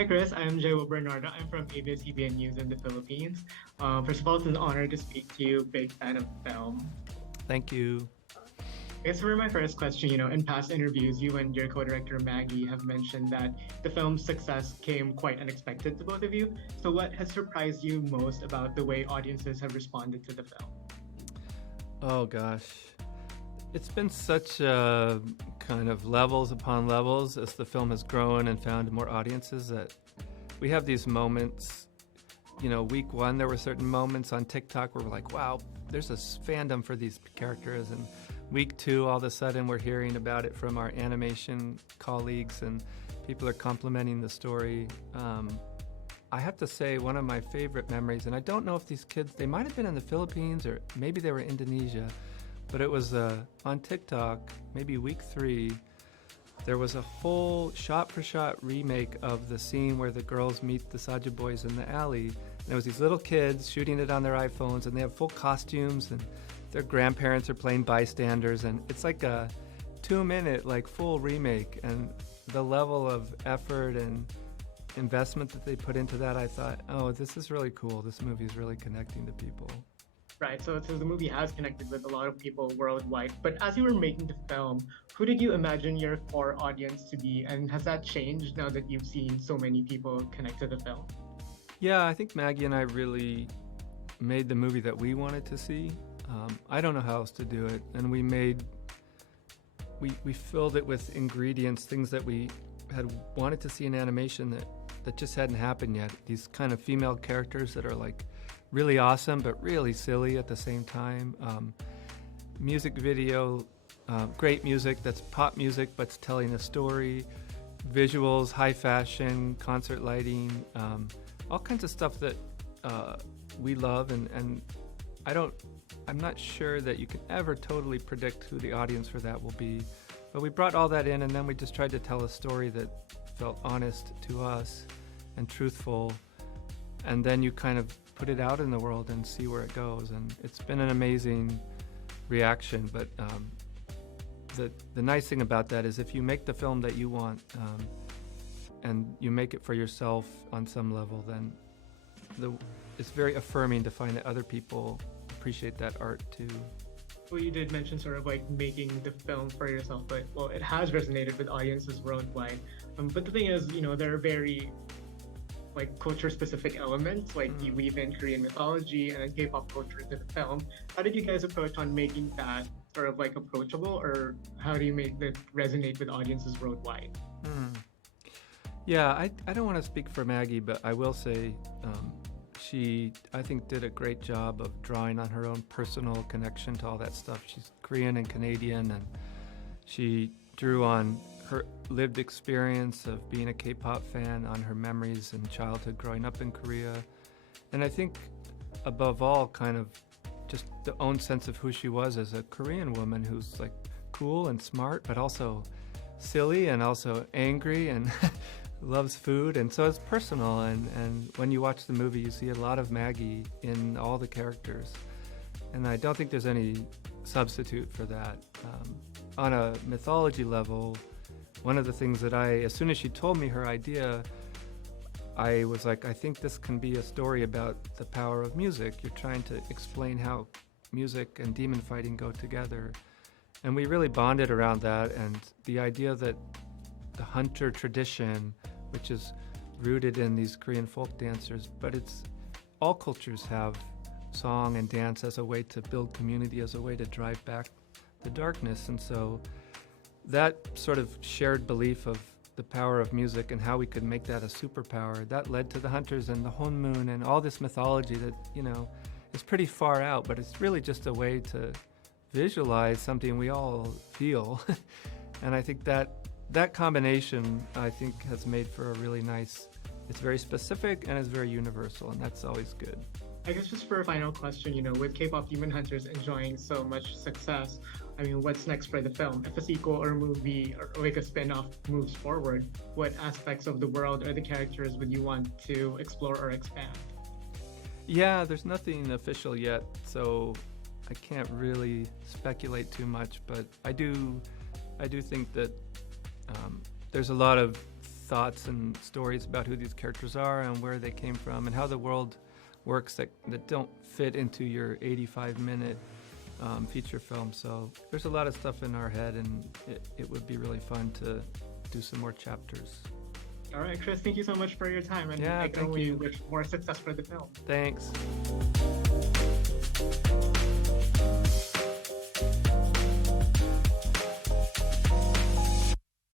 Hi, Chris. I'm Joe Bernardo. I'm from ABS-CBN News in the Philippines. First of all, it's an honor to speak to you. Big fan of film. Thank you. I guess for my first question, in past interviews, you and your co-director Maggie have mentioned that the film's success came quite unexpected to both of you. So, what has surprised you most about the way audiences have responded to the film? Oh gosh. It's been such kind of levels upon levels as the film has grown and found more audiences that we have these moments. Week one, there were certain moments on TikTok where we're like, wow, there's this fandom for these characters. And week two, all of a sudden, we're hearing about it from our animation colleagues and people are complimenting the story. I have to say, one of my favorite memories, and I don't know if these kids, they might have been in the Philippines or maybe they were in Indonesia, but it was on TikTok, maybe week three, there was a whole shot-for-shot remake of the scene where the girls meet the Saja boys in the alley. And there was these little kids shooting it on their iPhones, and they have full costumes, and their grandparents are playing bystanders, and it's like a 2-minute, full remake. And the level of effort and investment that they put into that, I thought, oh, this is really cool. This movie is really connecting to people. Right, so the movie has connected with a lot of people worldwide. But as you were making the film, who did you imagine your core audience to be? And has that changed now that you've seen so many people connect to the film? Yeah, I think Maggie and I really made the movie that we wanted to see. I don't know how else to do it. And we filled it with ingredients, things that we had wanted to see in animation that just hadn't happened yet. These kind of female characters that are really awesome but really silly at the same time. Music video, great music that's pop music but it's telling a story. Visuals, high fashion, concert lighting, all kinds of stuff that we love, and I'm not sure that you can ever totally predict who the audience for that will be. But we brought all that in, and then we just tried to tell a story that felt honest to us and truthful, and then you kind of put it out in the world and see where it goes. And it's been an amazing reaction. But the nice thing about that is if you make the film that you want and you make it for yourself on some level, then it's very affirming to find that other people appreciate that art too. Well, you did mention sort of making the film for yourself, but well, it has resonated with audiences worldwide. But the thing is, there are very culture-specific elements, you weave in Korean mythology and then K-pop culture into the film. How did you guys approach on making that sort of approachable, or how do you make it resonate with audiences worldwide? Yeah, I don't want to speak for Maggie, but I will say she, I think, did a great job of drawing on her own personal connection to all that stuff. She's Korean and Canadian, and she drew on her lived experience of being a K-pop fan, on her memories and childhood growing up in Korea. And I think, above all, kind of just the own sense of who she was as a Korean woman who's cool and smart, but also silly and also angry and loves food. And so it's personal. And when you watch the movie, you see a lot of Maggie in all the characters. And I don't think there's any substitute for that. On a mythology level, one of the things that as soon as she told me her idea, I was like, I think this can be a story about the power of music. You're trying to explain how music and demon fighting go together. And we really bonded around that, and the idea that the hunter tradition, which is rooted in these Korean folk dancers, but all cultures have song and dance as a way to build community, as a way to drive back the darkness. And so that sort of shared belief of the power of music and how we could make that a superpower, that led to the hunters and the Honmun and all this mythology that, is pretty far out, but it's really just a way to visualize something we all feel. And I think that combination, I think, has made for a really nice, it's very specific and it's very universal, and that's always good. I guess just for a final question, with K-pop Demon Hunters enjoying so much success, what's next for the film? If a sequel or a movie or a spin-off moves forward, what aspects of the world or the characters would you want to explore or expand? Yeah, there's nothing official yet, so I can't really speculate too much, but I do think that there's a lot of thoughts and stories about who these characters are and where they came from and how the world works that don't fit into your 85-minute feature film. So there's a lot of stuff in our head, and it would be really fun to do some more chapters. All right, Chris, thank you so much for your time, and Yeah, I can thank only you. wish more success for the film. Thanks.